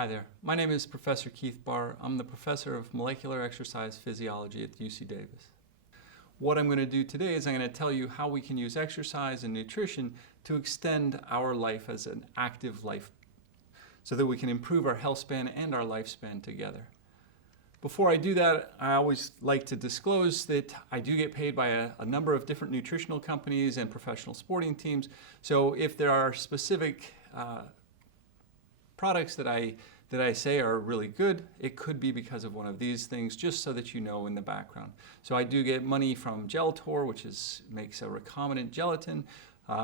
Hi there, my name is Professor Keith Baar. I'm the Professor of Molecular Exercise Physiology at UC Davis. What I'm going to do today is I'm going to tell you how we can use exercise and nutrition to extend our life as an active life so that we can improve our health span and our lifespan together. Before I do that, I always like to disclose that I do get paid by a number of different nutritional companies and professional sporting teams. So if there are specific products that I say are really good, it could be because of one of these things, just so that you know in the background. So I do get money from Tendor, which makes a recombinant gelatin.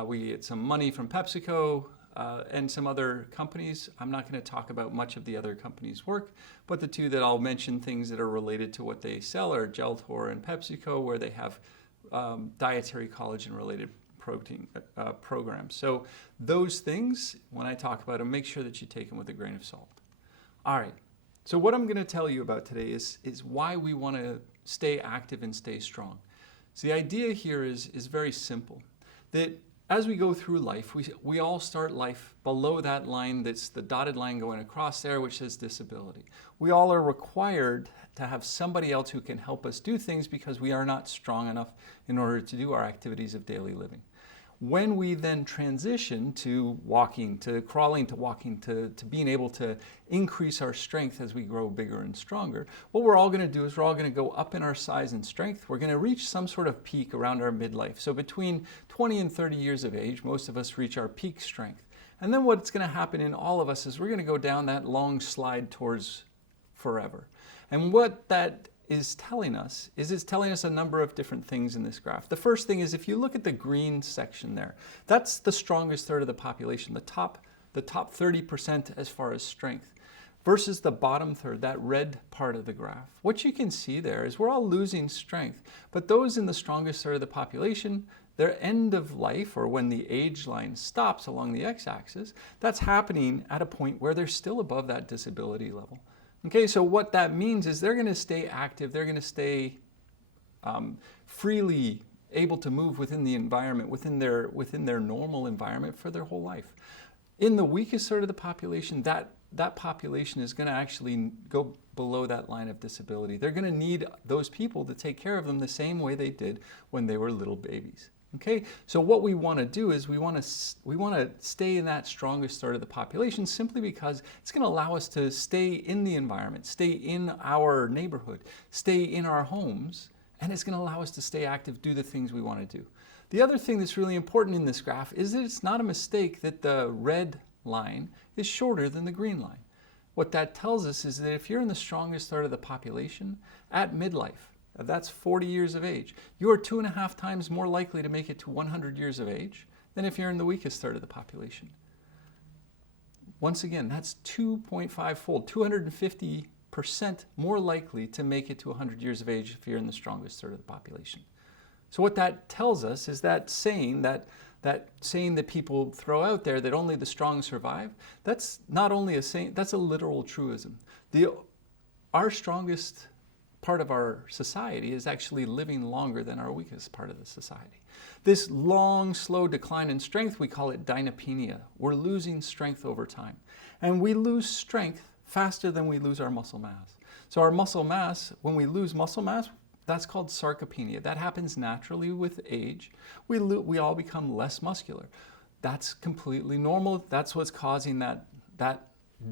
We get some money from PepsiCo and some other companies. I'm not going to talk about much of the other companies' work, but the two that I'll mention things that are related to what they sell are Tendor and PepsiCo, where they have dietary collagen related protein programs. So those things, when I talk about them, make sure that you take them with a grain of salt. All right, so what I'm going to tell you about today is why we want to stay active and stay strong. So the idea here is very simple, that as we go through life, we all start life below that line that's the dotted line going across there, which says disability. We all are required to have somebody else who can help us do things because we are not strong enough in order to do our activities of daily living. When we then transition to walking, to crawling, to walking, to being able to increase our strength as we grow bigger and stronger, what we're all going to do is we're all going to go up in our size and strength. We're going to reach some sort of peak around our midlife. So between 20 and 30 years of age, most of us reach our peak strength. And then what's going to happen in all of us is we're going to go down that long slide towards forever. And what that is telling us is it's telling us a number of different things in this graph. The first thing is if you look at the green section there, that's the strongest third of the population, the top 30% as far as strength, versus the bottom third, that red part of the graph. What you can see there is we're all losing strength, but those in the strongest third of the population, their end of life, or when the age line stops along the x-axis, that's happening at a point where they're still above that disability level. Okay, so what that means is they're going to stay active, they're going to stay freely able to move within the environment, within their normal environment for their whole life. In the weakest third of the population, that population is going to actually go below that line of disability. They're going to need those people to take care of them the same way they did when they were little babies. Okay, so what we want to do is we want to stay in that strongest third of the population simply because it's going to allow us to stay in the environment, stay in our neighborhood, stay in our homes, and it's going to allow us to stay active, do the things we want to do. The other thing that's really important in this graph is that it's not a mistake that the red line is shorter than the green line. What that tells us is that if you're in the strongest third of the population at midlife, that's 40 years of age, you are 2.5 times more likely to make it to 100 years of age than if you're in the weakest third of the population. Once again, that's 2.5-fold, 250% more likely to make it to 100 years of age if you're in the strongest third of the population. So what that tells us is that saying that people throw out there that only the strong survive, that's not only a saying, that's a literal truism. Our strongest part of our society is actually living longer than our weakest part of the society. This long, slow decline in strength, we call it Dynapenia. We're losing strength over time. And we lose strength faster than we lose our muscle mass. So our muscle mass, when we lose muscle mass, that's called sarcopenia. That happens naturally with age. We all become less muscular. That's completely normal. That's what's causing that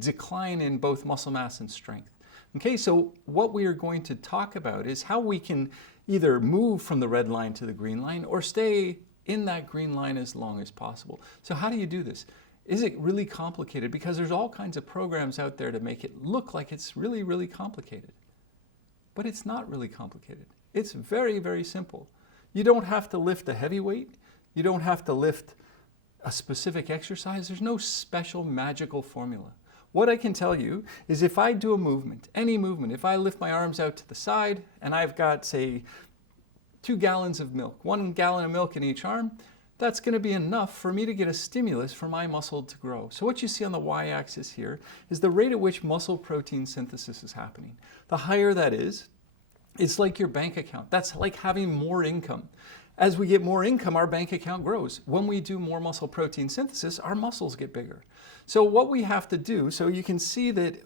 decline in both muscle mass and strength. Okay, so what we are going to talk about is how we can either move from the red line to the green line or stay in that green line as long as possible. So how do you do this? Is it really complicated? Because there's all kinds of programs out there to make it look like it's really, really complicated. But it's not really complicated. It's very, very simple. You don't have to lift a heavy weight. You don't have to lift a specific exercise. There's no special magical formula. What I can tell you is if I do a movement, any movement, if I lift my arms out to the side and I've got, say, 2 gallons of milk, 1 gallon of milk in each arm, that's going to be enough for me to get a stimulus for my muscle to grow. So what you see on the y-axis here is the rate at which muscle protein synthesis is happening. The higher that is, it's like your bank account. That's like having more income. As we get more income, our bank account grows. When we do more muscle protein synthesis, our muscles get bigger. So what we have to do, so you can see that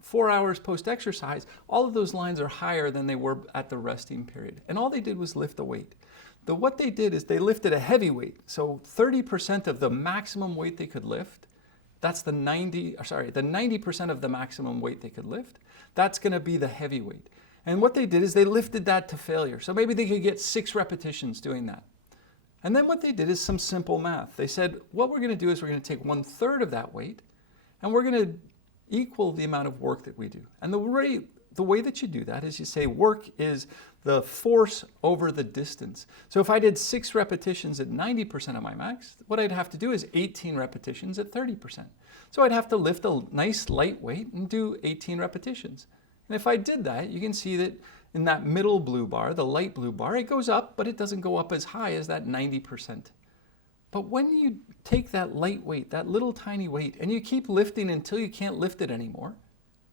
4 hours post-exercise, all of those lines are higher than they were at the resting period. And all they did was lift a weight. What they did is they lifted a heavy weight. So 30% of the maximum weight they could lift, that's the 90% of the maximum weight they could lift, that's going to be the heavy weight. And what they did is they lifted that to failure. So maybe they could get 6 repetitions doing that. And then what they did is some simple math. They said, what we're going to do is we're going to take 1/3 of that weight and we're going to equal the amount of work that we do. And the way that you do that is you say work is the force over the distance. So if I did 6 repetitions at 90% of my max, what I'd have to do is 18 repetitions at 30%. So I'd have to lift a nice light weight and do 18 repetitions. And if I did that, you can see that in that middle blue bar, the light blue bar, it goes up, but it doesn't go up as high as that 90%. But when you take that light weight, that little tiny weight, and you keep lifting until you can't lift it anymore,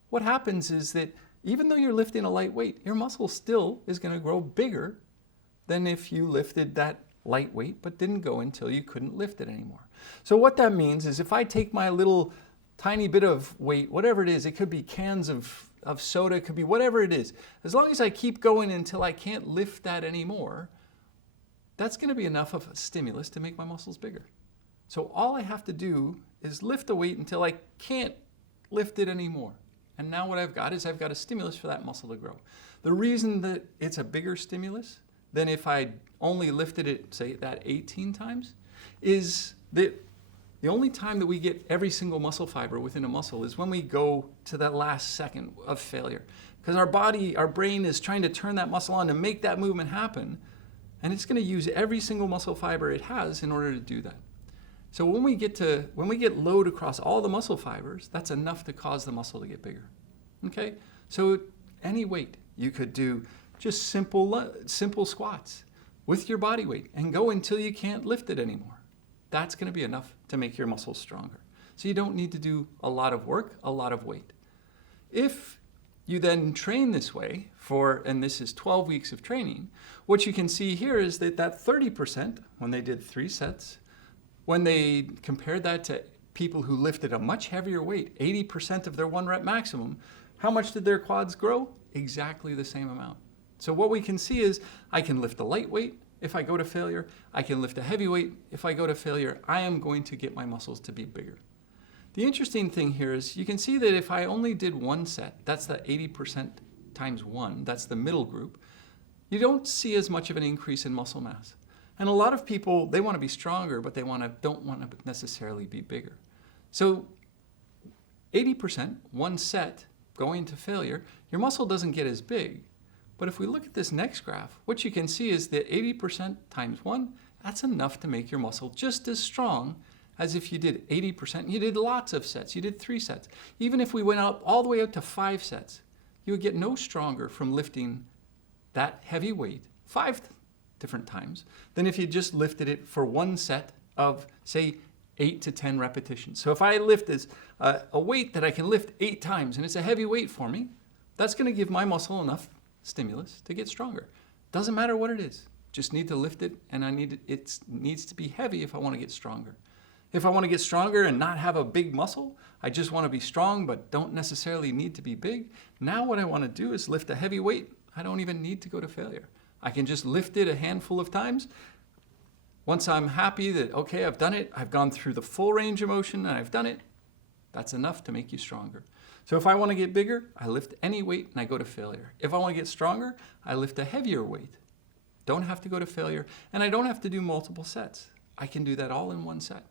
what happens is that even though you're lifting a light weight, your muscle still is going to grow bigger than if you lifted that light weight but didn't go until you couldn't lift it anymore. So what that means is if I take my little tiny bit of weight, whatever it is, it could be cans of soda, it could be whatever it is, as long as I keep going until I can't lift that anymore, that's going to be enough of a stimulus to make my muscles bigger. So all I have to do is lift a weight until I can't lift it anymore. And now what I've got is I've got a stimulus for that muscle to grow. The reason that it's a bigger stimulus than if I only lifted it, say, that 18 times, is that the only time that we get every single muscle fiber within a muscle is when we go to that last second of failure. Because our brain is trying to turn that muscle on to make that movement happen, and it's going to use every single muscle fiber it has in order to do that. So when we get load across all the muscle fibers, that's enough to cause the muscle to get bigger. Okay? So any weight, you could do just simple squats with your body weight and go until you can't lift it anymore. That's going to be enough to make your muscles stronger. So you don't need to do a lot of work, a lot of weight. If you then train this way and this is 12 weeks of training, what you can see here is that 30%, when they did 3 sets, when they compared that to people who lifted a much heavier weight, 80% of their 1 rep maximum, how much did their quads grow? Exactly the same amount. So what we can see is I can lift a light weight if I go to failure. I can lift a heavy weight if I go to failure. I am going to get my muscles to be bigger. The interesting thing here is you can see that if I only did 1 set, that's the 80% times 1, that's the middle group, you don't see as much of an increase in muscle mass. And a lot of people, they want to be stronger, but they don't want to necessarily be bigger. So 80%, 1 set, going to failure, your muscle doesn't get as big. But if we look at this next graph, what you can see is that 80% times 1, that's enough to make your muscle just as strong as if you did 80% and you did lots of sets, you did 3 sets. Even if we went up all the way up to 5 sets, you would get no stronger from lifting that heavy weight 5 different times than if you just lifted it for 1 set of, say, 8 to 10 repetitions. So if I lift this, a weight that I can lift 8 times and it's a heavy weight for me, that's going to give my muscle enough stimulus to get stronger. Doesn't matter what it is, just need to lift it, and it needs to be heavy if I want to get stronger. If I want to get stronger and not have a big muscle, I just want to be strong but don't necessarily need to be big. Now what I want to do is lift a heavy weight. I don't even need to go to failure. I can just lift it a handful of times. Once I'm happy that, okay, I've done it, I've gone through the full range of motion and I've done it, that's enough to make you stronger. So if I want to get bigger, I lift any weight and I go to failure. If I want to get stronger, I lift a heavier weight. Don't have to go to failure, and I don't have to do multiple sets. I can do that all in 1 set.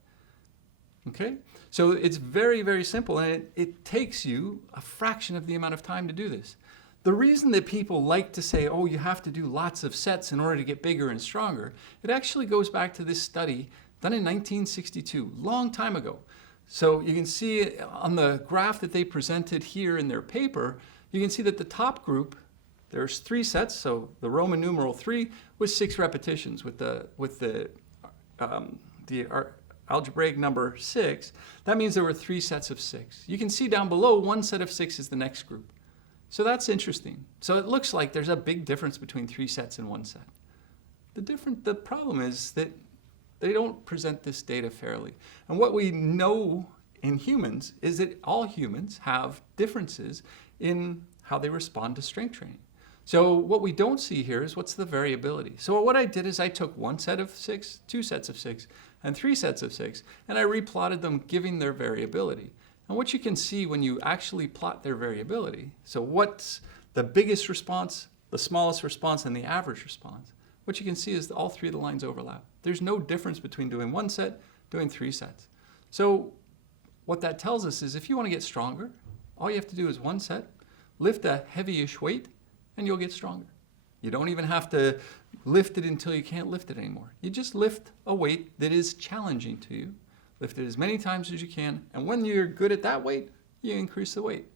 Okay? So it's very, very simple, and it takes you a fraction of the amount of time to do this. The reason that people like to say, oh, you have to do lots of sets in order to get bigger and stronger, it actually goes back to this study done in 1962, long time ago. So you can see on the graph that they presented here in their paper, you can see that the top group, there's 3 sets, so the Roman numeral 3 was 6 repetitions with the algebraic number 6. That means there were 3 sets of 6. You can see down below, 1 set of 6 is the next group. So that's interesting. So it looks like there's a big difference between 3 sets and 1 set. The problem is that they don't present this data fairly. And what we know in humans is that all humans have differences in how they respond to strength training. So what we don't see here is what's the variability. So what I did is I took 1 set of 6, 2 sets of 6, and 3 sets of 6, and I replotted them giving their variability. And what you can see when you actually plot their variability, so what's the biggest response, the smallest response, and the average response, what you can see is that all 3 of the lines overlap. There's no difference between doing 1 set, doing 3 sets. So what that tells us is if you want to get stronger, all you have to do is 1 set, lift a heavy-ish weight, and you'll get stronger. You don't even have to lift it until you can't lift it anymore. You just lift a weight that is challenging to you. Lift it as many times as you can, and when you're good at that weight, you increase the weight.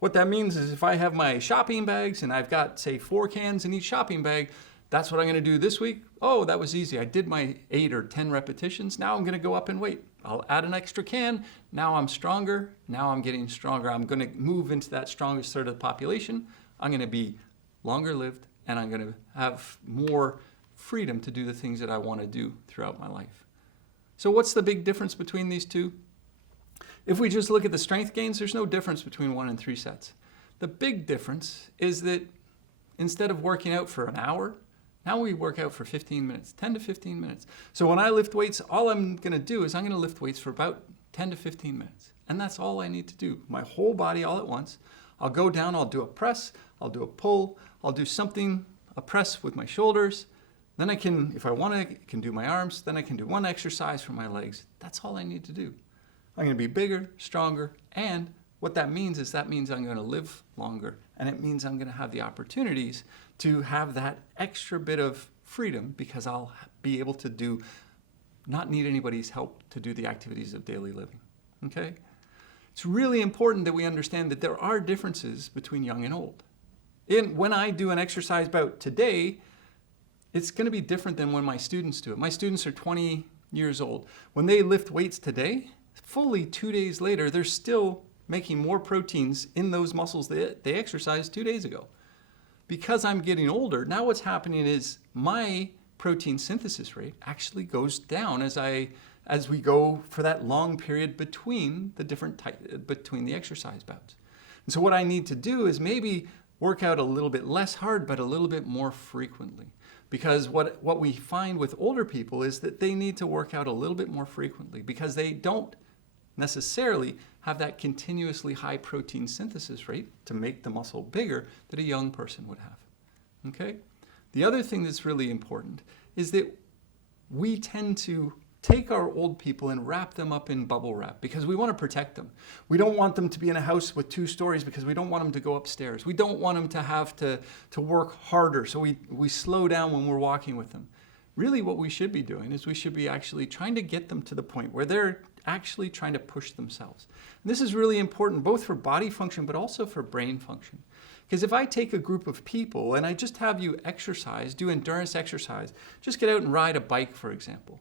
What that means is if I have my shopping bags and I've got, say, 4 cans in each shopping bag, that's what I'm going to do this week. Oh, that was easy. I did my 8 or 10 repetitions. Now I'm going to go up in weight. I'll add an extra can. Now I'm stronger. Now I'm getting stronger. I'm going to move into that strongest third of the population. I'm going to be longer lived, and I'm going to have more freedom to do the things that I want to do throughout my life. So what's the big difference between these two? If we just look at the strength gains, there's no difference between 1 and 3 sets. The big difference is that instead of working out for an hour, now we work out for 15 minutes, 10 to 15 minutes. So when I lift weights, all I'm going to do is I'm going to lift weights for about 10 to 15 minutes. And that's all I need to do. My whole body all at once. I'll go down, I'll do a press, I'll do a pull, I'll do something, a press with my shoulders. Then I can, if I want to, I can do my arms. Then I can do 1 exercise for my legs. That's all I need to do. I'm going to be bigger, stronger, and what that means is I'm going to live longer, and it means I'm going to have the opportunities to have that extra bit of freedom because I'll be able to not need anybody's help to do the activities of daily living, okay? It's really important that we understand that there are differences between young and old. When I do an exercise bout today, it's going to be different than when my students do it. My students are 20 years old. When they lift weights today, fully 2 days later, they're still making more proteins in those muscles that they exercised 2 days ago. Because I'm getting older, now what's happening is my protein synthesis rate actually goes down as we go for that long period between the exercise bouts. And so what I need to do is maybe work out a little bit less hard, but a little bit more frequently. Because what we find with older people is that they need to work out a little bit more frequently because they don't necessarily have that continuously high protein synthesis rate to make the muscle bigger that a young person would have. Okay? The other thing that's really important is that we tend to take our old people and wrap them up in bubble wrap because we want to protect them. We don't want them to be in a house with 2 stories because we don't want them to go upstairs. We don't want them to have to work harder, so we slow down when we're walking with them. Really what we should be doing is we should be actually trying to get them to the point where they're actually trying to push themselves. And this is really important both for body function but also for brain function. Because if I take a group of people and I just have you exercise, do endurance exercise, just get out and ride a bike, for example.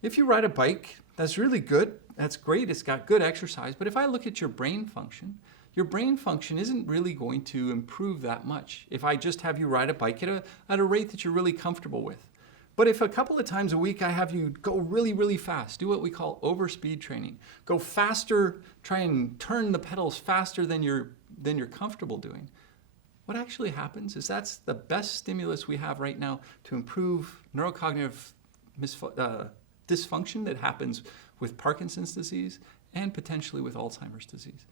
If you ride a bike, that's really good. That's great. It's got good exercise. But if I look at your brain function isn't really going to improve that much if I just have you ride a bike at a rate that you're really comfortable with. But if a couple of times a week I have you go really, really fast, do what we call overspeed training, go faster, try and turn the pedals faster than you're comfortable doing, what actually happens is that's the best stimulus we have right now to improve neurocognitive dysfunction that happens with Parkinson's disease and potentially with Alzheimer's disease.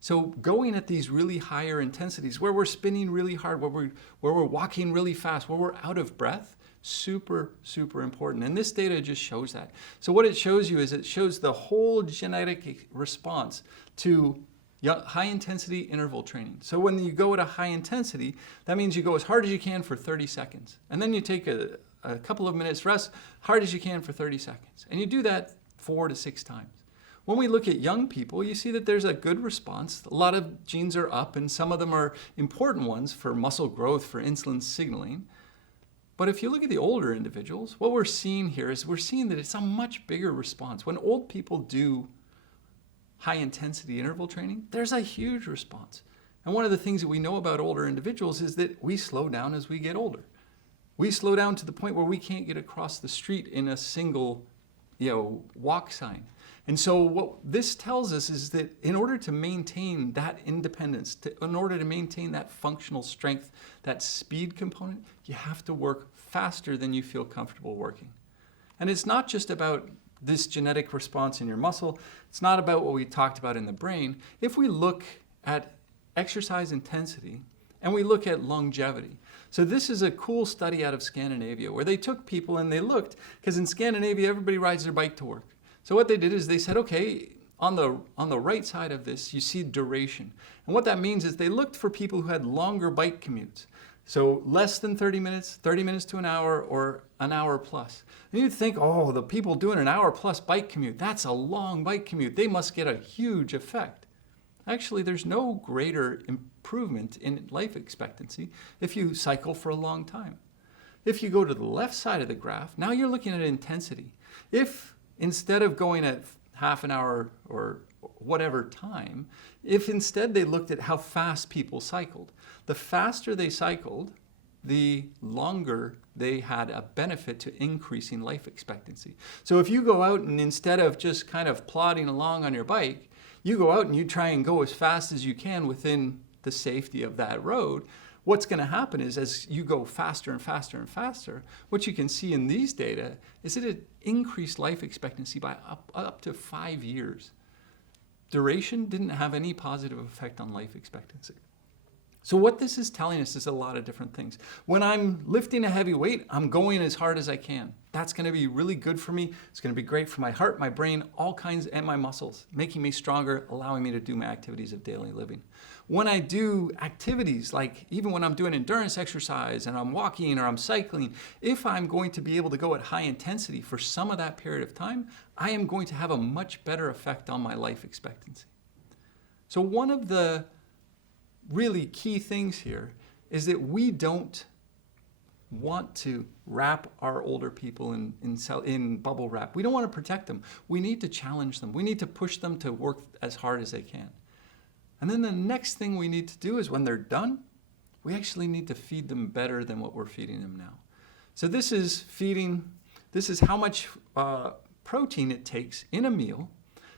So going at these really higher intensities where we're spinning really hard, where we're walking really fast, where we're out of breath, super, super important. And this data just shows that. So what it shows you is it shows the whole genetic response to high intensity interval training. So when you go at a high intensity, that means you go as hard as you can for 30 seconds. And then you take a couple of minutes rest, hard as you can for 30 seconds. And you do that 4 to 6 times. When we look at young people, you see that there's a good response. A lot of genes are up, and some of them are important ones for muscle growth, for insulin signaling. But if you look at the older individuals, what we're seeing here is we're seeing that it's a much bigger response. When old people do high intensity interval training, there's a huge response. And one of the things that we know about older individuals is that we slow down as we get older. We slow down to the point where we can't get across the street in a single, walk sign. And so what this tells us is that in order to maintain that independence, in order to maintain that functional strength, that speed component, you have to work faster than you feel comfortable working. And it's not just about this genetic response in your muscle. It's not about what we talked about in the brain. If we look at exercise intensity and we look at longevity. So this is a cool study out of Scandinavia where they took people and they looked, because in Scandinavia, everybody rides their bike to work. So what they did is they said, okay, on the right side of this, you see duration. And what that means is they looked for people who had longer bike commutes. So less than 30 minutes to an hour, or an hour plus. And you'd think, oh, the people doing an hour plus bike commute, that's a long bike commute. They must get a huge effect. Actually, there's no greater improvement in life expectancy if you cycle for a long time. If you go to the left side of the graph, now you're looking at intensity. If instead of going at half an hour or whatever time, if instead they looked at how fast people cycled, the faster they cycled, the longer they had a benefit to increasing life expectancy. So if you go out and instead of just kind of plodding along on your bike, you go out and you try and go as fast as you can within the safety of that road, what's going to happen is as you go faster and faster and faster, what you can see in these data is that it increased life expectancy by up to 5 years. Duration didn't have any positive effect on life expectancy. So what this is telling us is a lot of different things. When I'm lifting a heavy weight, I'm going as hard as I can. That's going to be really good for me. It's going to be great for my heart, my brain, all kinds, and my muscles, making me stronger, allowing me to do my activities of daily living. When I do activities, like even when I'm doing endurance exercise and I'm walking or I'm cycling, if I'm going to be able to go at high intensity for some of that period of time, I am going to have a much better effect on my life expectancy. So one of the really key things here is that we don't want to wrap our older people in bubble wrap. We don't want to protect them. We need to challenge them. We need to push them to work as hard as they can. And then the next thing we need to do is when they're done, we actually need to feed them better than what we're feeding them now. So this is how much protein it takes in a meal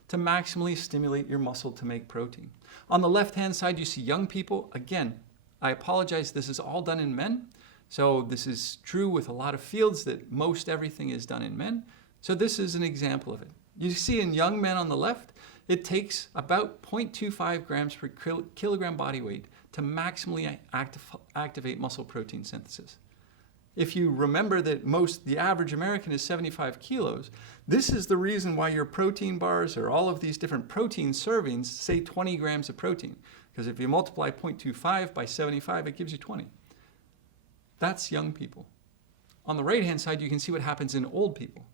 to maximally stimulate your muscle to make protein. On the left-hand side, you see young people. Again, I apologize, this is all done in men. So this is true with a lot of fields that most everything is done in men. So this is an example of it. You see in young men on the left, it takes about 0.25 grams per kilogram body weight to maximally activate muscle protein synthesis. If you remember that the average American is 75 kilos, this is the reason why your protein bars or all of these different protein servings say 20 grams of protein. Because if you multiply 0.25 by 75, it gives you 20. That's young people. On the right-hand side, you can see what happens in old people.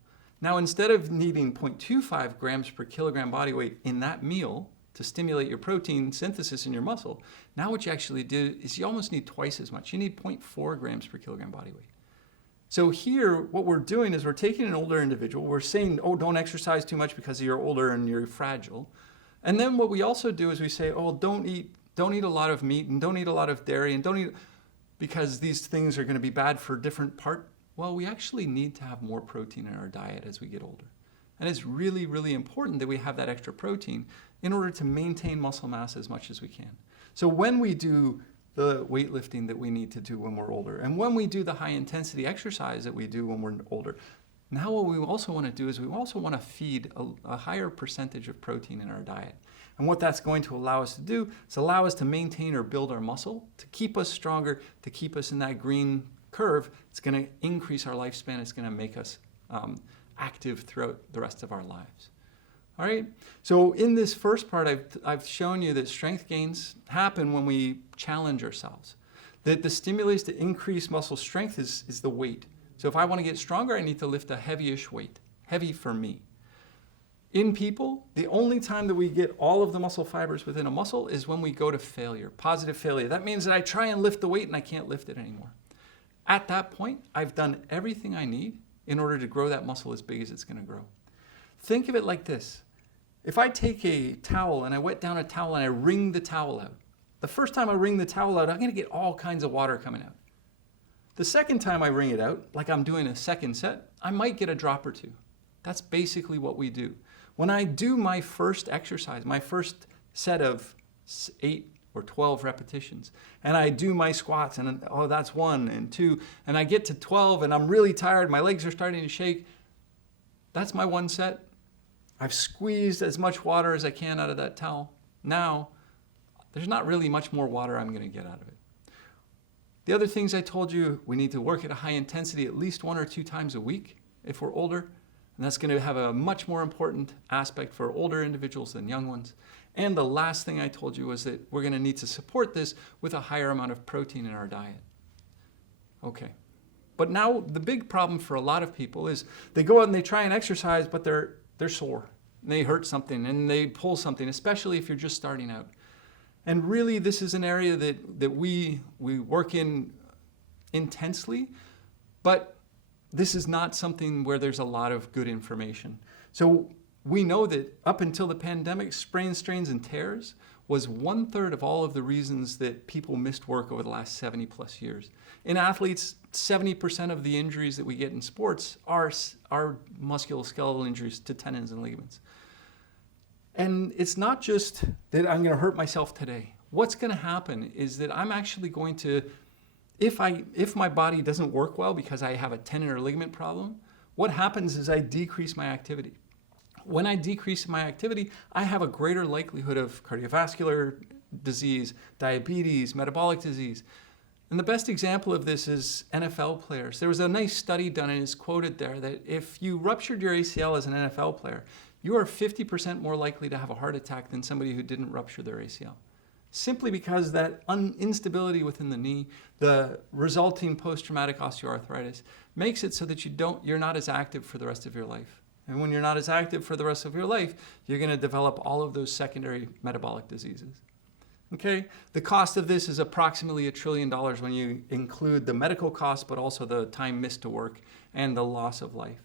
Now, instead of needing 0.25 grams per kilogram body weight in that meal to stimulate your protein synthesis in your muscle, now what you actually do is you almost need twice as much. You need 0.4 grams per kilogram body weight. So here, what we're doing is we're taking an older individual, we're saying, oh, don't exercise too much because you're older and you're fragile. And then what we also do is we say, oh, don't eat a lot of meat and don't eat a lot of dairy and don't eat, because these things are going to be bad for different part. Well, we actually need to have more protein in our diet as we get older. And it's really, really important that we have that extra protein in order to maintain muscle mass as much as we can. So when we do the weightlifting that we need to do when we're older, and when we do the high intensity exercise that we do when we're older, now what we also want to do is we also want to feed a higher percentage of protein in our diet. And what that's going to allow us to do is allow us to maintain or build our muscle, to keep us stronger, to keep us in that green curve. It's going to increase our lifespan. It's going to make us active throughout the rest of our lives. All right, so in this first part, I've shown you that strength gains happen when we challenge ourselves. That the stimulus to increase muscle strength is the weight. So if I want to get stronger, I need to lift a heavyish weight, heavy for me. In people, the only time that we get all of the muscle fibers within a muscle is when we go to failure, positive failure. That means that I try and lift the weight and I can't lift it anymore. At that point, I've done everything I need in order to grow that muscle as big as it's going to grow. Think of it like this. If I take a towel and I wet down a towel and I wring the towel out, the first time I wring the towel out, I'm going to get all kinds of water coming out. The second time I wring it out, like I'm doing a second set, I might get a drop or two. That's basically what we do. When I do my first exercise, my first set of 8 or 12 repetitions, and I do my squats, and oh, that's 1 and 2, and I get to 12 and I'm really tired, my legs are starting to shake, that's my one set. I've squeezed as much water as I can out of that towel. Now, there's not really much more water I'm going to get out of it. The other things I told you, we need to work at a high intensity at least 1 or 2 times a week if we're older. And that's going to have a much more important aspect for older individuals than young ones. And the last thing I told you was that we're going to need to support this with a higher amount of protein in our diet. Okay. But now the big problem for a lot of people is they go out and they try and exercise, but they're sore. And they hurt something and they pull something, especially if you're just starting out. And really, this is an area that we work in intensely, but this is not something where there's a lot of good information. So we know that up until the pandemic, sprains, strains, and tears was 1/3 of all of the reasons that people missed work over the last 70 plus years. In athletes, 70% of the injuries that we get in sports are musculoskeletal injuries to tendons and ligaments. And it's not just that I'm going to hurt myself today. What's going to happen is that I'm actually going to, if my body doesn't work well because I have a tendon or ligament problem, what happens is I decrease my activity. When I decrease my activity, I have a greater likelihood of cardiovascular disease, diabetes, metabolic disease. And the best example of this is NFL players. There was a nice study done, and it's quoted there, that if you ruptured your ACL as an NFL player, you are 50% more likely to have a heart attack than somebody who didn't rupture their ACL. Simply because that instability within the knee, the resulting post-traumatic osteoarthritis, makes it so that you're not as active for the rest of your life. And when you're not as active for the rest of your life, you're going to develop all of those secondary metabolic diseases. Okay, the cost of this is approximately $1 trillion when you include the medical costs, but also the time missed to work and the loss of life.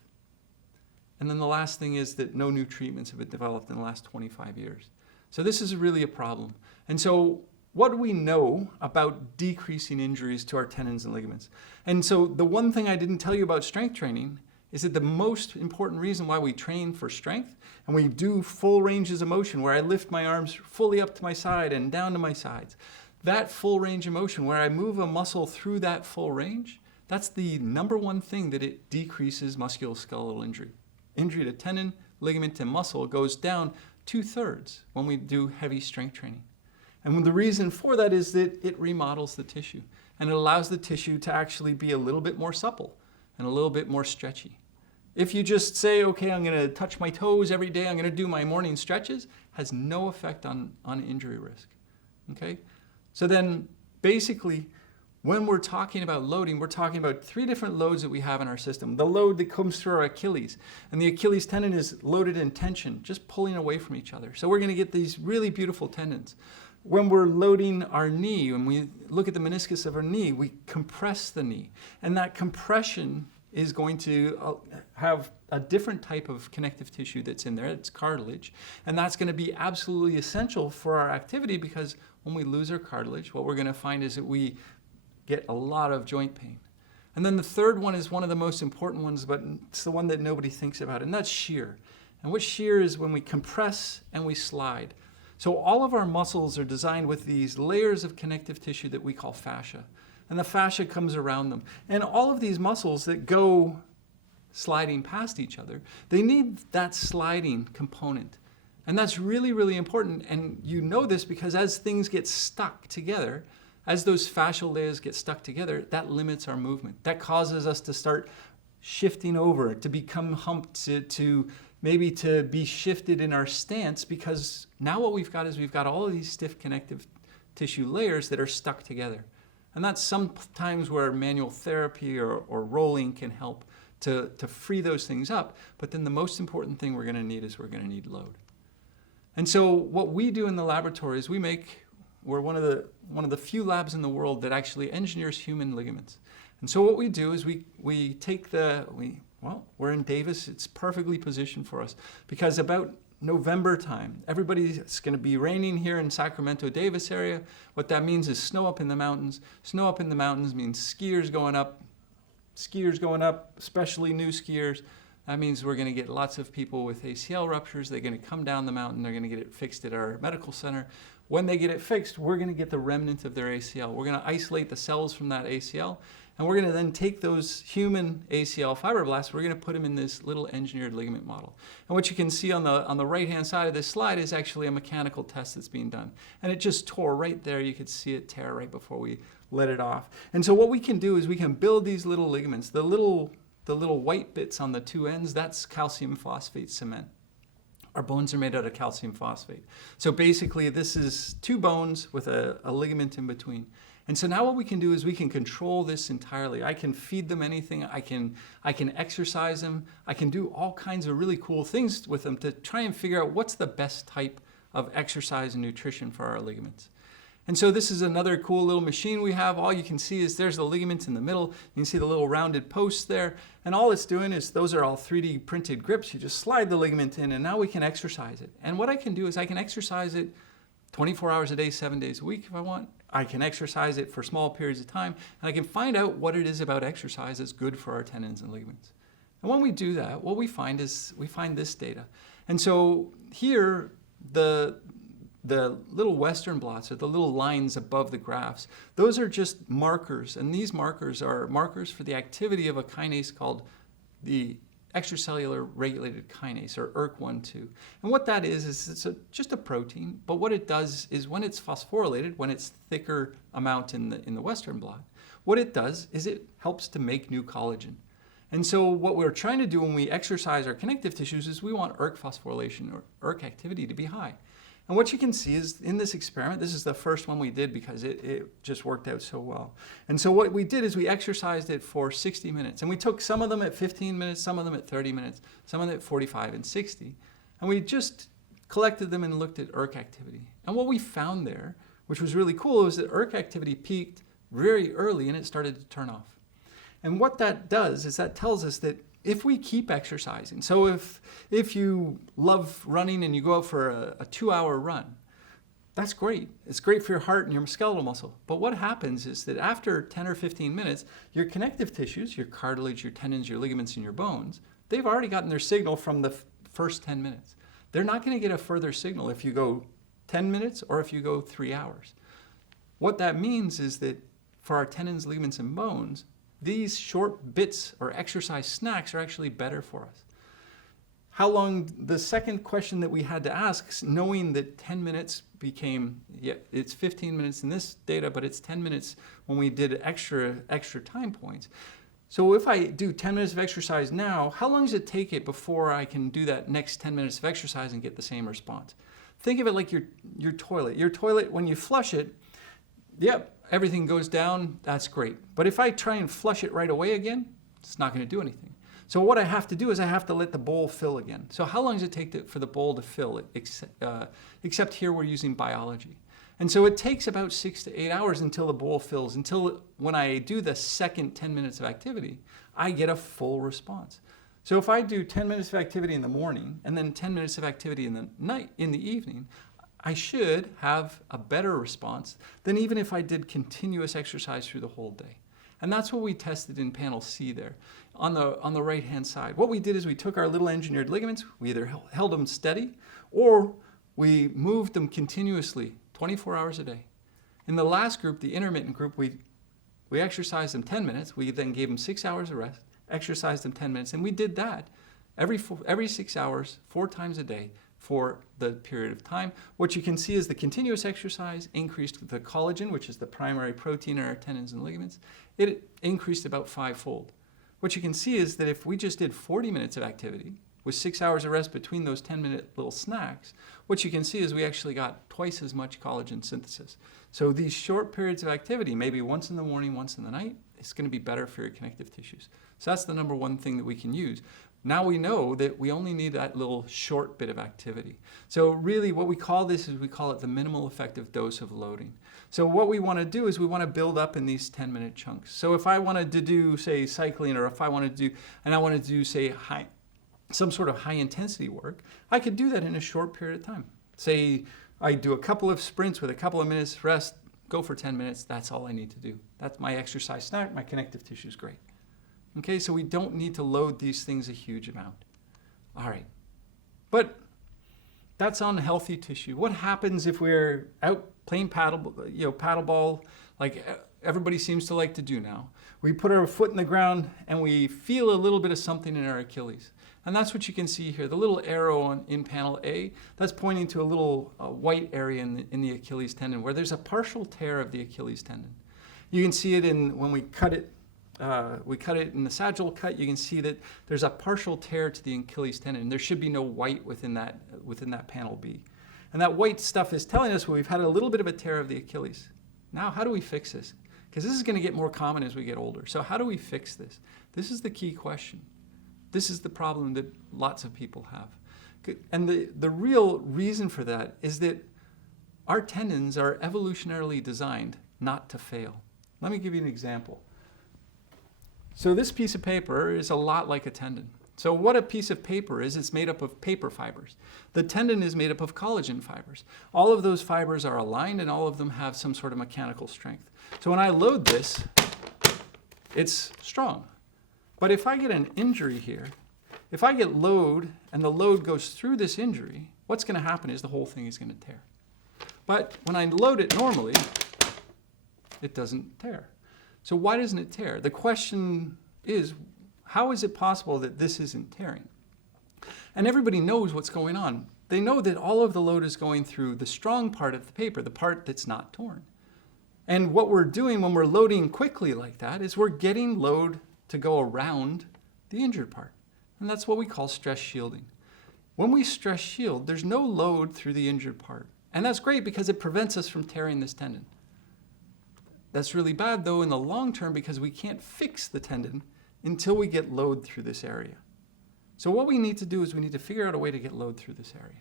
And then the last thing is that no new treatments have been developed in the last 25 years. So this is really a problem. And so what do we know about decreasing injuries to our tendons and ligaments? And so the one thing I didn't tell you about strength training is that the most important reason why we train for strength and we do full ranges of motion where I lift my arms fully up to my side and down to my sides, that full range of motion where I move a muscle through that full range, that's the number one thing that it decreases musculoskeletal injury. Injury to tendon, ligament, and muscle goes down 2/3 when we do heavy strength training. And the reason for that is that it remodels the tissue and it allows the tissue to actually be a little bit more supple and a little bit more stretchy. If you just say, okay, I'm going to touch my toes every day, I'm going to do my morning stretches, has no effect on injury risk. Okay? So then basically, when we're talking about loading, we're talking about 3 different loads that we have in our system. The load that comes through our Achilles, and the Achilles tendon is loaded in tension, just pulling away from each other. So we're going to get these really beautiful tendons. When we're loading our knee, when we look at the meniscus of our knee, we compress the knee. And that compression is going to have a different type of connective tissue that's in there. It's cartilage. And that's going to be absolutely essential for our activity because when we lose our cartilage, what we're going to find is that we get a lot of joint pain. And then the third one is one of the most important ones, but it's the one that nobody thinks about, and that's shear. And what shear is when we compress and we slide. So all of our muscles are designed with these layers of connective tissue that we call fascia. And the fascia comes around them. And all of these muscles that go sliding past each other, they need that sliding component. And that's really, really important. And you know this because as things get stuck together, as those fascial layers get stuck together, that limits our movement. That causes us to start shifting over, to become humped, to maybe to be shifted in our stance, because now what we've got is we've got all of these stiff connective tissue layers that are stuck together. And that's sometimes where manual therapy or rolling can help to free those things up. But then the most important thing we're going to need is we're going to need load. And so what we do in the laboratory is we're one of the few labs in the world that actually engineers human ligaments. And so what we do is we're in Davis. It's perfectly positioned for us because about November time. Everybody's going to be raining here in Sacramento Davis area. What that means is snow up in the mountains. Snow up in the mountains means skiers going up, especially new skiers. That means we're going to get lots of people with ACL ruptures. They're going to come down the mountain. They're going to get it fixed at our medical center. When they get it fixed, we're going to get the remnant of their ACL. We're going to isolate the cells from that ACL, and we're going to then take those human ACL fibroblasts, we're going to put them in this little engineered ligament model. And what you can see on the right-hand side of this slide is actually a mechanical test that's being done. And it just tore right there. You could see it tear right before we let it off. And so what we can do is we can build these little ligaments. The little white bits on the two ends, that's calcium phosphate cement. Our bones are made out of calcium phosphate. So basically this is two bones with a ligament in between. And so now what we can do is we can control this entirely. I can feed them anything. I can exercise them. I can do all kinds of really cool things with them to try and figure out what's the best type of exercise and nutrition for our ligaments. And so this is another cool little machine we have. All you can see is there's the ligament in the middle. You can see the little rounded posts there. And all it's doing is those are all 3D printed grips. You just slide the ligament in and now we can exercise it. And what I can do is I can exercise it 24 hours a day, 7 days a week if I want. I can exercise it for small periods of time. And I can find out what it is about exercise that's good for our tendons and ligaments. And when we do that, what we find is we find this data. And so here, the little western blots, or the little lines above the graphs, those are just markers. And these markers are markers for the activity of a kinase called the extracellular regulated kinase, or ERK1/2. And what that is it's just a protein, but what it does is when it's phosphorylated, when it's thicker amount in the western blot, what it does is it helps to make new collagen. And so what we're trying to do when we exercise our connective tissues is we want ERK phosphorylation, or ERK activity, to be high. And what you can see is in this experiment, this is the first one we did because it just worked out so well. And so what we did is we exercised it for 60 minutes. And we took some of them at 15 minutes, some of them at 30 minutes, some of them at 45 and 60. And we just collected them and looked at ERK activity. And what we found there, which was really cool, was that ERK activity peaked very early and it started to turn off. And what that does is that tells us that if we keep exercising, so if you love running and you go out for a 2-hour run, that's great. It's great for your heart and your skeletal muscle. But what happens is that after 10 or 15 minutes, your connective tissues, your cartilage, your tendons, your ligaments, and your bones, they've already gotten their signal from the first 10 minutes. They're not going to get a further signal if you go 10 minutes or if you go 3 hours. What that means is that for our tendons, ligaments, and bones, these short bits or exercise snacks are actually better for us. How long, the second question that we had to ask, knowing that 10 minutes became, it's 15 minutes in this data, but it's 10 minutes when we did extra time points. So if I do 10 minutes of exercise now, how long does it take it before I can do that next 10 minutes of exercise and get the same response? Think of it like your toilet. Your toilet, when you flush it, everything goes down, that's great. But if I try and flush it right away again, it's not going to do anything. So what I have to do is I have to let the bowl fill again. So how long does it take for the bowl to fill, except here we're using biology. And so it takes about 6 to 8 hours until the bowl fills, until when I do the second 10 minutes of activity, I get a full response. So if I do 10 minutes of activity in the morning and then 10 minutes of activity in the evening, I should have a better response than even if I did continuous exercise through the whole day. And that's what we tested in panel C there on the right-hand side. What we did is we took our little engineered ligaments, we either held them steady or we moved them continuously 24 hours a day. In the last group, the intermittent group, we exercised them 10 minutes. We then gave them 6 hours of rest, exercised them 10 minutes, and we did that every 6 hours, 4 times a day, for the period of time. What you can see is the continuous exercise increased the collagen, which is the primary protein in our tendons and ligaments. It increased about 5-fold. What you can see is that if we just did 40 minutes of activity with 6 hours of rest between those 10-minute little snacks, what you can see is we actually got twice as much collagen synthesis. So these short periods of activity, maybe once in the morning, once in the night, it's going to be better for your connective tissues. So that's the number one thing that we can use. Now we know that we only need that little short bit of activity. So really what we call this is we call it the minimal effective dose of loading. So what we want to do is we want to build up in these 10-minute chunks. So if I wanted to do, say, cycling, or if I wanted to do, say, some sort of high intensity work, I could do that in a short period of time. Say I do a couple of sprints with a couple of minutes rest, go for 10 minutes, that's all I need to do. That's my exercise start, my connective tissue is great. Okay, so we don't need to load these things a huge amount. All right, but that's on healthy tissue. What happens if we're out playing paddleball, like everybody seems to like to do now? We put our foot in the ground and we feel a little bit of something in our Achilles. And that's what you can see here. The little arrow in panel A, that's pointing to a little white area in the Achilles tendon where there's a partial tear of the Achilles tendon. You can see it when we cut it in the sagittal cut. You can see that there's a partial tear to the Achilles tendon. There should be no white within that panel B. And that white stuff is telling us, well, we've had a little bit of a tear of the Achilles. Now, how do we fix this? Because this is going to get more common as we get older. So how do we fix this? This is the key question. This is the problem that lots of people have. And the real reason for that is that our tendons are evolutionarily designed not to fail. Let me give you an example. So this piece of paper is a lot like a tendon. So what a piece of paper is, it's made up of paper fibers. The tendon is made up of collagen fibers. All of those fibers are aligned and all of them have some sort of mechanical strength. So when I load this, it's strong. But if I get an injury here, if I get load and the load goes through this injury, what's going to happen is the whole thing is going to tear. But when I load it normally, it doesn't tear. So why doesn't it tear? The question is, how is it possible that this isn't tearing? And everybody knows what's going on. They know that all of the load is going through the strong part of the paper, the part that's not torn. And what we're doing when we're loading quickly like that is we're getting load to go around the injured part. And that's what we call stress shielding. When we stress shield, there's no load through the injured part. And that's great because it prevents us from tearing this tendon. That's really bad though in the long term because we can't fix the tendon until we get load through this area. So what we need to do is we need to figure out a way to get load through this area.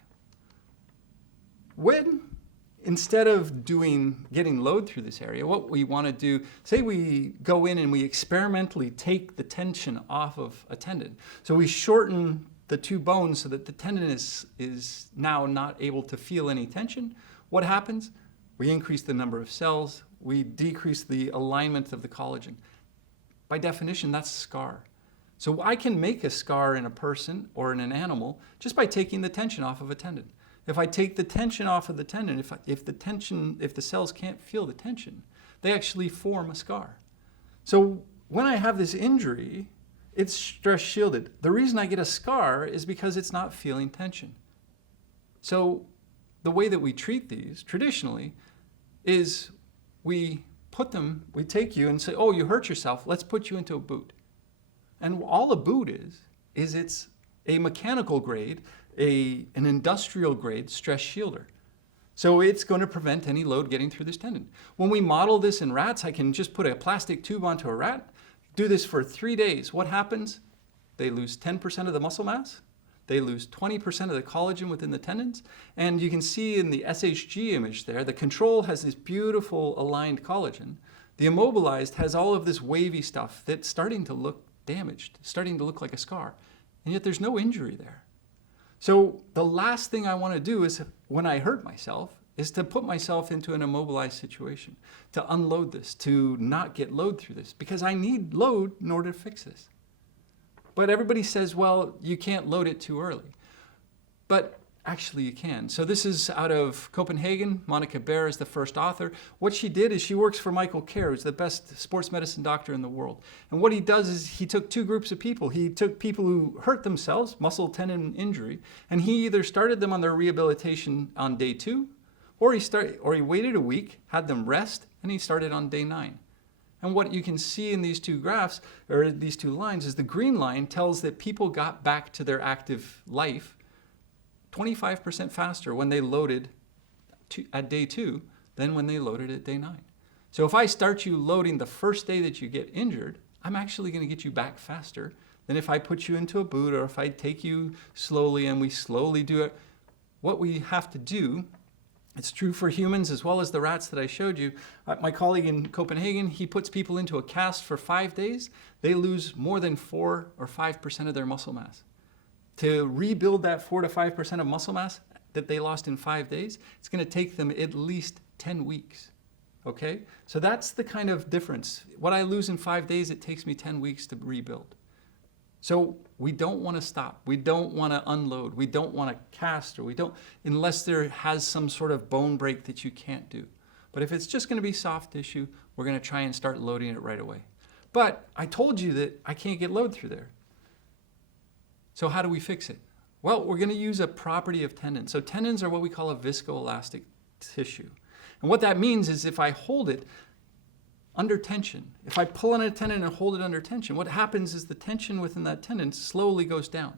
Instead of getting load through this area, what we want to do, say we go in and we experimentally take the tension off of a tendon. So we shorten the two bones so that the tendon is now not able to feel any tension. What happens? We increase the number of cells. We decrease the alignment of the collagen. By definition, that's a scar. So I can make a scar in a person or in an animal just by taking the tension off of a tendon. If I take the tension off of the tendon, if the cells can't feel the tension, they actually form a scar. So when I have this injury, it's stress shielded. The reason I get a scar is because it's not feeling tension. So the way that we treat these traditionally is we take you and say, oh, you hurt yourself, let's put you into a boot. And all a boot is it's a mechanical grade, an industrial grade stress shielder. So it's going to prevent any load getting through this tendon. When we model this in rats, I can just put a plastic tube onto a rat, do this for 3 days. What happens? They lose 10% of the muscle mass. They lose 20% of the collagen within the tendons. And you can see in the SHG image there, the control has this beautiful aligned collagen. The immobilized has all of this wavy stuff that's starting to look damaged, starting to look like a scar. And yet there's no injury there. So the last thing I want to do is, when I hurt myself, is to put myself into an immobilized situation, to unload this, to not get load through this, because I need load in order to fix this. But everybody says, well, you can't load it too early. But actually you can. So this is out of Copenhagen. Monica Baer is the first author. What she did is she works for Michael Kerr, who's the best sports medicine doctor in the world. And what he does is he took two groups of people. He took people who hurt themselves, muscle tendon injury, and he either started them on their rehabilitation on day 2, or he waited a week, had them rest, and he started on day 9. And what you can see in these two graphs, or these two lines, is the green line tells that people got back to their active life 25% faster when they loaded at day 2 than when they loaded at day 9. So if I start you loading the first day that you get injured, I'm actually going to get you back faster than if I put you into a boot or if I take you slowly and we slowly do it. What we have to do, it's true for humans as well as the rats that I showed you. My colleague in Copenhagen, he puts people into a cast for 5 days. They lose more than 4 or 5% of their muscle mass. to rebuild that 4 to 5% of muscle mass that they lost in 5 days, it's going to take them at least 10 weeks. Okay? So that's the kind of difference. What I lose in 5 days, it takes me 10 weeks to rebuild. So we don't want to stop. We don't want to unload. We don't want to cast, or we don't, unless there has some sort of bone break that you can't do. But if it's just going to be soft tissue, we're going to try and start loading it right away. But I told you that I can't get load through there. So how do we fix it? Well, we're going to use a property of tendons. So tendons are what we call a viscoelastic tissue. And what that means is if I hold it under tension, if I pull on a tendon and hold it under tension, what happens is the tension within that tendon slowly goes down.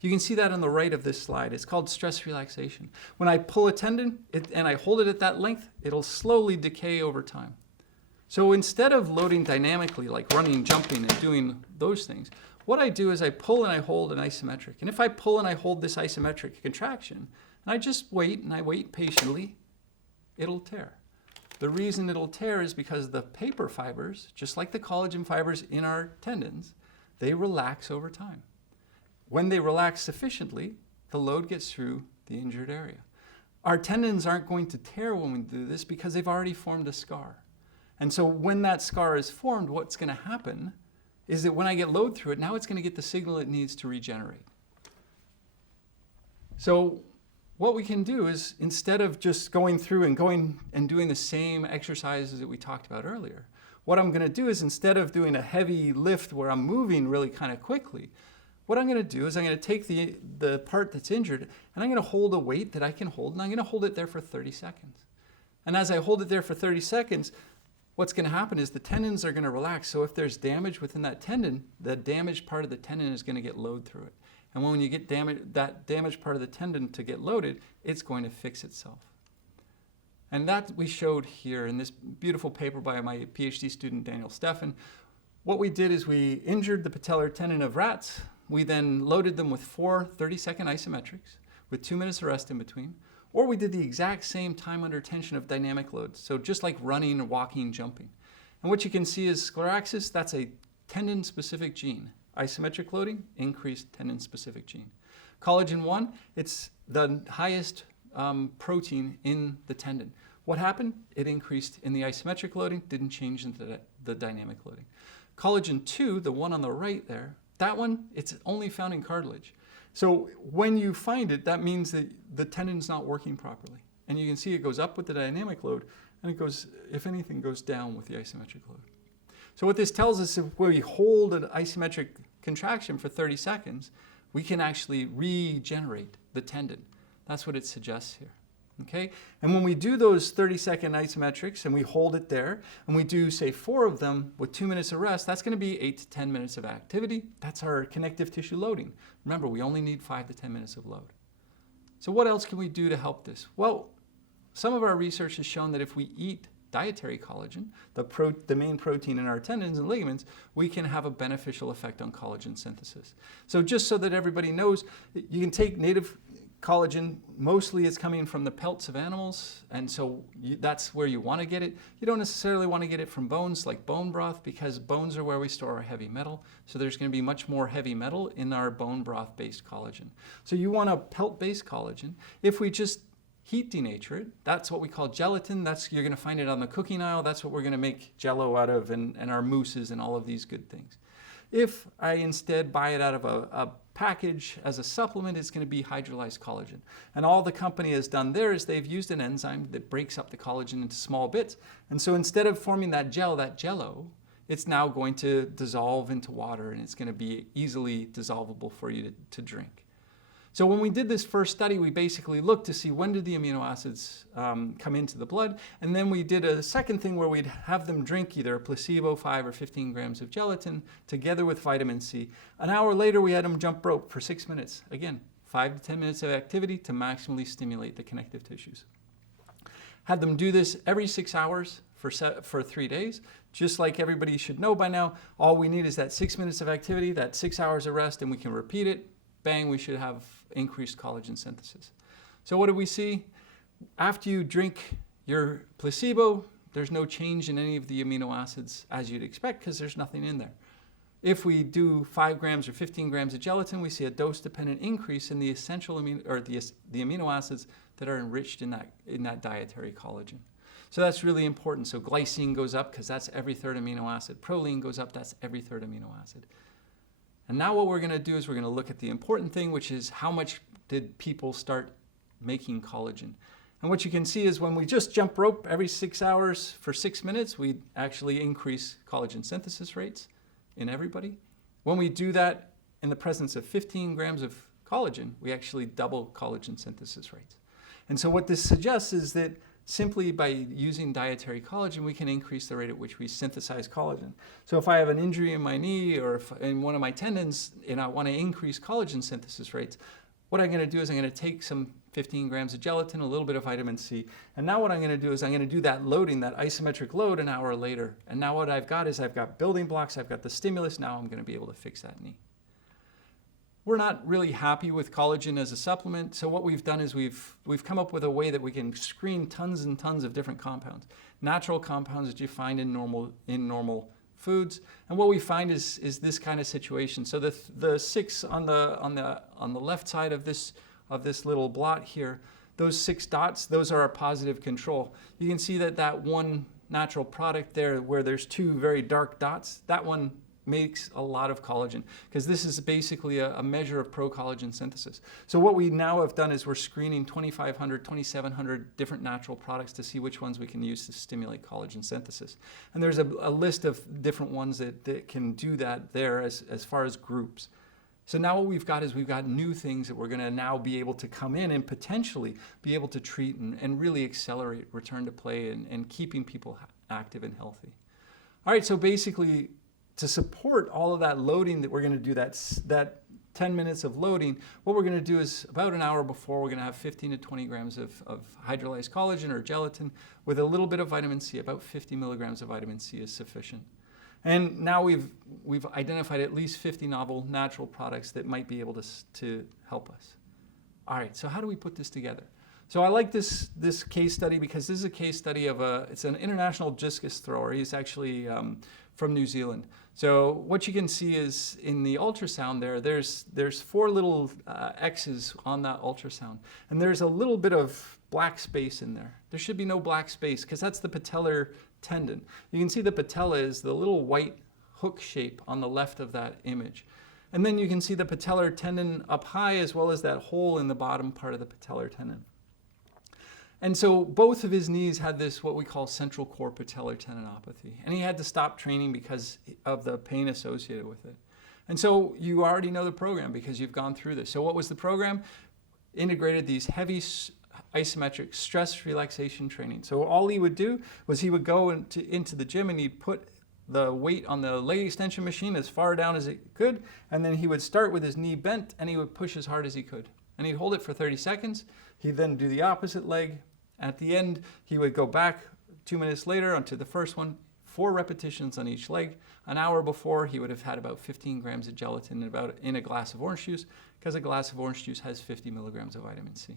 You can see that on the right of this slide. It's called stress relaxation. When I pull a tendon and I hold it at that length, it'll slowly decay over time. So instead of loading dynamically, like running, jumping, and doing those things, what I do is I pull and I hold an isometric. And if I pull and I hold this isometric contraction, and I just wait and I wait patiently, it'll tear. The reason it'll tear is because the paper fibers, just like the collagen fibers in our tendons, they relax over time. When they relax sufficiently, the load gets through the injured area. Our tendons aren't going to tear when we do this because they've already formed a scar. And so when that scar is formed, what's going to happen is that when I get load through it, now it's going to get the signal it needs to regenerate. So what we can do is, instead of just going through and doing the same exercises that we talked about earlier, what I'm going to do is, instead of doing a heavy lift where I'm moving really kind of quickly, what I'm going to do is I'm going to take the part that's injured and I'm going to hold a weight that I can hold, and I'm going to hold it there for 30 seconds. And as I hold it there for 30 seconds, what's going to happen is the tendons are going to relax. So if there's damage within that tendon, the damaged part of the tendon is going to get load through it. And when you get that damaged part of the tendon to get loaded, it's going to fix itself. And that we showed here in this beautiful paper by my PhD student, Daniel Steffen. What we did is we injured the patellar tendon of rats. We then loaded them with 4 30-second isometrics with 2 minutes of rest in between. Or we did the exact same time under tension of dynamic loads. So just like running, walking, jumping. And what you can see is scleraxis, that's a tendon-specific gene. Isometric loading, increased tendon-specific gene. Collagen 1, it's the highest protein in the tendon. What happened? It increased in the isometric loading, didn't change in the dynamic loading. Collagen 2, the one on the right there, that one, it's only found in cartilage. So when you find it, that means that the tendon's not working properly. And you can see it goes up with the dynamic load, and it goes, if anything, goes down with the isometric load. So what this tells us, if we hold an isometric contraction for 30 seconds, we can actually regenerate the tendon. That's what it suggests here. Okay? And when we do those 30-second isometrics and we hold it there, and we do, say, 4 of them with 2 minutes of rest, that's going to be 8 to 10 minutes of activity. That's our connective tissue loading. Remember, we only need 5 to 10 minutes of load. So what else can we do to help this? Well, some of our research has shown that if we eat dietary collagen, the main protein in our tendons and ligaments, we can have a beneficial effect on collagen synthesis. So just so that everybody knows, you can take native collagen, mostly it's coming from the pelts of animals, and so that's where you want to get it. You don't necessarily want to get it from bones, like bone broth, because bones are where we store our heavy metal, so there's going to be much more heavy metal in our bone broth-based collagen. So you want a pelt-based collagen. If we just heat denature it, that's what we call gelatin. You're going to find it on the cooking aisle. That's what we're going to make Jell-O out of, and our mousses and all of these good things. If I instead buy it out of a package as a supplement, it's going to be hydrolyzed collagen. And all the company has done there is they've used an enzyme that breaks up the collagen into small bits. And so instead of forming that gel, that Jell-O, it's now going to dissolve into water, and it's going to be easily dissolvable for you to drink. So when we did this first study, we basically looked to see when did the amino acids come into the blood, and then we did a second thing where we'd have them drink either a placebo, 5 or 15 grams of gelatin, together with vitamin C. An hour later, we had them jump rope for 6 minutes. Again, 5 to 10 minutes of activity to maximally stimulate the connective tissues. Had them do this every 6 hours for 3 days. Just like everybody should know by now, all we need is that 6 minutes of activity, that 6 hours of rest, and we can repeat it. Bang, we should have increased collagen synthesis. So what do we see? After you drink your placebo, there's no change in any of the amino acids as you'd expect because there's nothing in there. If we do 5 grams or 15 grams of gelatin, we see a dose-dependent increase in the essential the amino acids that are enriched in that dietary collagen. So that's really important. So glycine goes up because that's every third amino acid. Proline goes up, that's every third amino acid. And now what we're going to do is we're going to look at the important thing, which is how much did people start making collagen. And what you can see is when we just jump rope every 6 hours for 6 minutes, we actually increase collagen synthesis rates in everybody. When we do that in the presence of 15 grams of collagen, we actually double collagen synthesis rates. And so what this suggests is that simply by using dietary collagen, we can increase the rate at which we synthesize collagen. So if I have an injury in my knee or in one of my tendons and I want to increase collagen synthesis rates, what I'm going to do is I'm going to take some 15 grams of gelatin, a little bit of vitamin C, and now what I'm going to do is I'm going to do that loading, that isometric load an hour later. And now what I've got is I've got building blocks, I've got the stimulus, now I'm going to be able to fix that knee. We're not really happy with collagen as a supplement, so what we've done is we've come up with a way that we can screen tons and tons of different compounds, natural compounds that you find in normal foods, and what we find is this kind of situation. So the 6 on the left side of this little blot here, those 6 dots, those are our positive control. You can see that one natural product there, where there's 2 very dark dots, that one makes a lot of collagen, because this is basically a measure of pro-collagen synthesis. So what we now have done is we're screening 2,500, 2,700 different natural products to see which ones we can use to stimulate collagen synthesis. And there's a list of different ones that can do that there as far as groups. So now what we've got is we've got new things that we're going to now be able to come in and potentially be able to treat and really accelerate return to play and keeping people active and healthy. All right, so basically, to support all of that loading that we're going to do, that 10 minutes of loading, what we're going to do is about an hour before, we're going to have 15 to 20 grams of hydrolyzed collagen or gelatin with a little bit of vitamin C. About 50 milligrams of vitamin C is sufficient. And now we've identified at least 50 novel natural products that might be able to help us. All right, so how do we put this together? So I like this case study because this is a case study of it's an international discus thrower. He's actually from New Zealand. So what you can see is in the ultrasound there's 4 little X's on that ultrasound. And there's a little bit of black space in there. There should be no black space because that's the patellar tendon. You can see the patella is the little white hook shape on the left of that image. And then you can see the patellar tendon up high as well as that hole in the bottom part of the patellar tendon. And so both of his knees had this, what we call central core patellar tendinopathy. And he had to stop training because of the pain associated with it. And so you already know the program because you've gone through this. So what was the program? Integrated these heavy isometric stress relaxation training. So all he would do was he would go into the gym and he'd put the weight on the leg extension machine as far down as it could. And then he would start with his knee bent and he would push as hard as he could. And he'd hold it for 30 seconds. He'd then do the opposite leg. At the end, he would go back 2 minutes later onto the first one, 4 repetitions on each leg. An hour before, he would have had about 15 grams of gelatin in a glass of orange juice, because a glass of orange juice has 50 milligrams of vitamin C.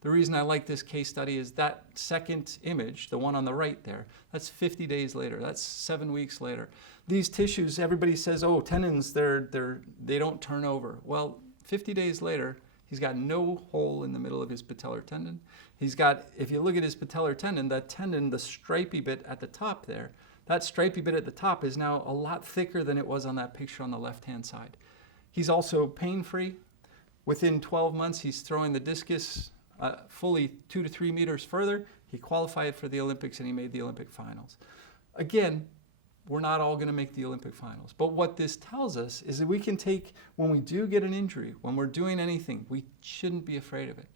The reason I like this case study is that second image, the one on the right there, that's 50 days later. That's 7 weeks later. These tissues, everybody says, oh, tendons, they don't turn over. Well, 50 days later, he's got no hole in the middle of his patellar tendon. He's got, if you look at his patellar tendon, that tendon, the stripy bit at the top there, that stripy bit at the top is now a lot thicker than it was on that picture on the left-hand side. He's also pain-free. Within 12 months, he's throwing the discus fully 2 to 3 meters further. He qualified for the Olympics and he made the Olympic finals. Again, we're not all going to make the Olympic finals. But what this tells us is that we can take, when we do get an injury, when we're doing anything, we shouldn't be afraid of it.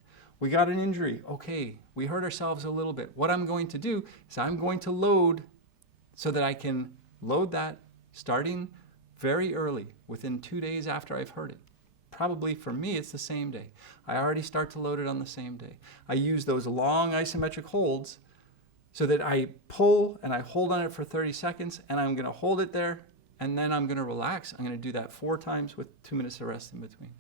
We got an injury. Okay, we hurt ourselves a little bit. What I'm going to do is I'm going to load so that I can load that starting very early, within 2 days after I've hurt it. Probably for me, it's the same day. I already start to load it on the same day. I use those long isometric holds so that I pull and I hold on it for 30 seconds and I'm going to hold it there and then I'm going to relax. I'm going to do that 4 times with 2 minutes of rest in between.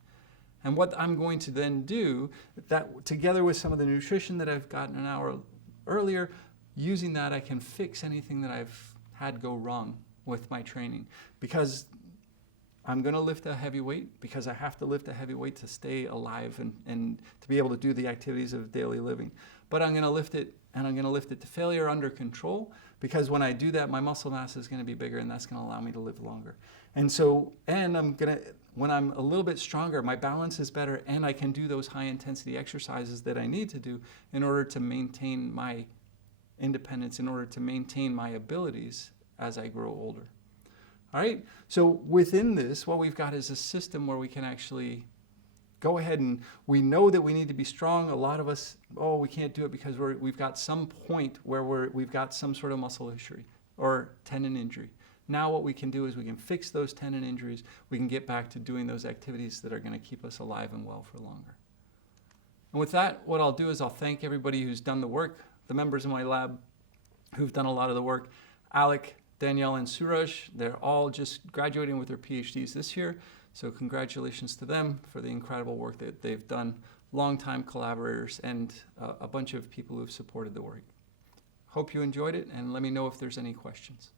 And what I'm going to then do, that together with some of the nutrition that I've gotten an hour earlier, using that I can fix anything that I've had go wrong with my training. Because I'm going to lift a heavy weight because I have to lift a heavy weight to stay alive and to be able to do the activities of daily living. But I'm going to lift it, and I'm going to lift it to failure under control, because when I do that, my muscle mass is going to be bigger, and that's going to allow me to live longer. And so, and when I'm a little bit stronger, my balance is better, and I can do those high intensity exercises that I need to do in order to maintain my independence, in order to maintain my abilities as I grow older. All right, so within this, what we've got is a system where we can actually go ahead, and we know that we need to be strong. A lot of us, we can't do it because we've got some point where we've got some sort of muscle injury or tendon injury. Now what we can do is we can fix those tendon injuries. We can get back to doing those activities that are going to keep us alive and well for longer. And with that, what I'll do is I'll thank everybody who's done the work, the members in my lab who've done a lot of the work, Alec, Danielle, and Suraj. They're all just graduating with their PhDs this year. So congratulations to them for the incredible work that they've done, longtime collaborators, and a bunch of people who've supported the work. Hope you enjoyed it, and let me know if there's any questions.